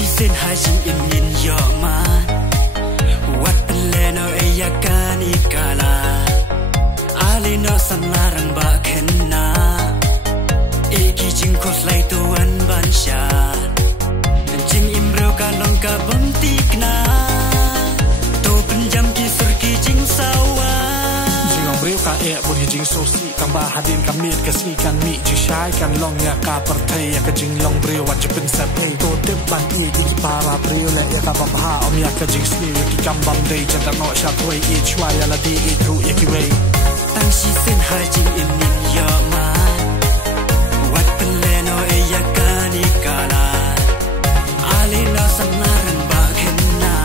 ชีเส้นหายจิงอิมยินยอมาวัดเป็นเลนเอาเอยากานิกาลาอาลีโนสันนารังบะเข็นนาเอกีจิงโคสไลตัววันบันชาจิงอิมเร็วกาลองกาบัมติกนาตัวเป็นยำกีสุรกีจิงสาวาเรียวกาบุญจิงโซซีกังบาฮัดินกัมเมียดกัสนีกันมีจิใช้กันลองยากาปรเทยกจิงลองเรียวว่าจะเป็นเซเปโตเต็บบันอีกิปาราเรียวและยากาบัมหาอมยากจิงสนียกิกัมบัมเดย์จันตโนชาทวยอีชวายาลาดีอีทรูยกิเวตั้งชีเส้นหายจิงอิมนินยอมาวัดเป็นเลนเอาเอยากานิกาลาอาลีนาสันนารันบะเข็นนา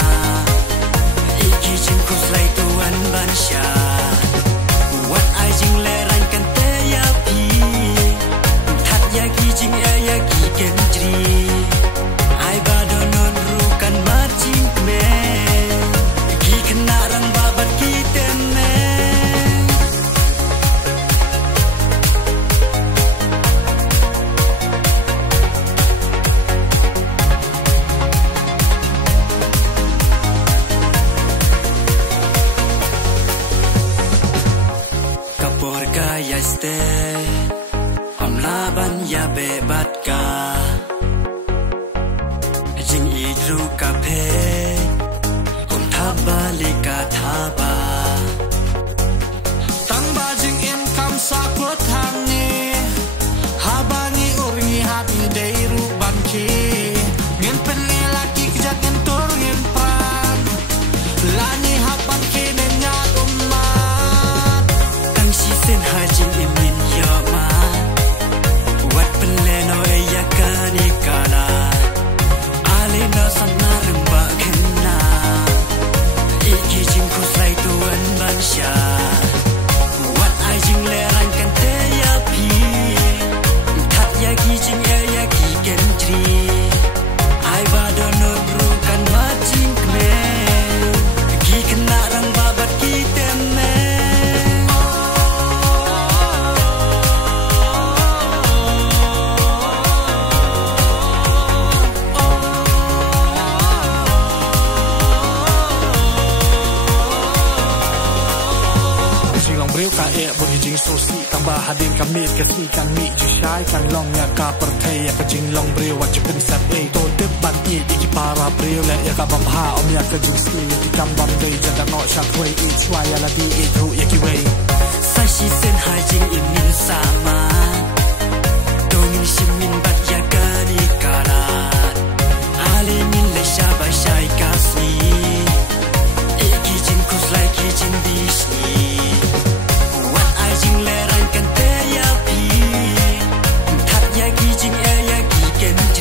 อีกีจิงโคสไลตัววันบันชาวัดไอจิงเลรันกันเตยาพีทัดยากีจิงเอยากีเกนจรีไอบาดอนนรู้กันมาจิงเมกีขนารังบาบัดกีเต็มเมYaste Amlaban ya bebatka Jing idru kape Thabalika thaba Tangba jing im kam sakut hangi Habani uringi hati deiru banki Ngin penli laki kejat ngin tur ngin pran Lani hapan kini nyat umat Tang si sen hajing imin yama Wat penleno eyakani kala Alina sanarang bakena Iki jing kuslai tuan bansha Wat ai jing leran kan te yapi Tat yaki jing yaki gentri Ai badono brukan majing kme Ki kena rang babat ki temeเรียวกาบุญจิงโซซีกังบาฮัดินกัมเมียดกัสนีกันมีจิใช้กันลองยากาปรเทยกจิงลองเรียวว่าจะเป็นเซเปโตเต็บบันอีกิปาราเรียวและยากาบัมหาอมยากจิงสนียกิกัมบัมเดย์จันตโนชาทวยอีชวายาลาดีอีทรูยกิเวไซชีเส้นหายจิงอิมินสามาโดงินชิมินบัดยากานิกาลาอาลีมินเลชาบาชายกาสนีอีกิจิงคุสไลกิจิงดิชนีจิงเลรันกันเตยาพีทัดยากีจิงเอยากีเกนจ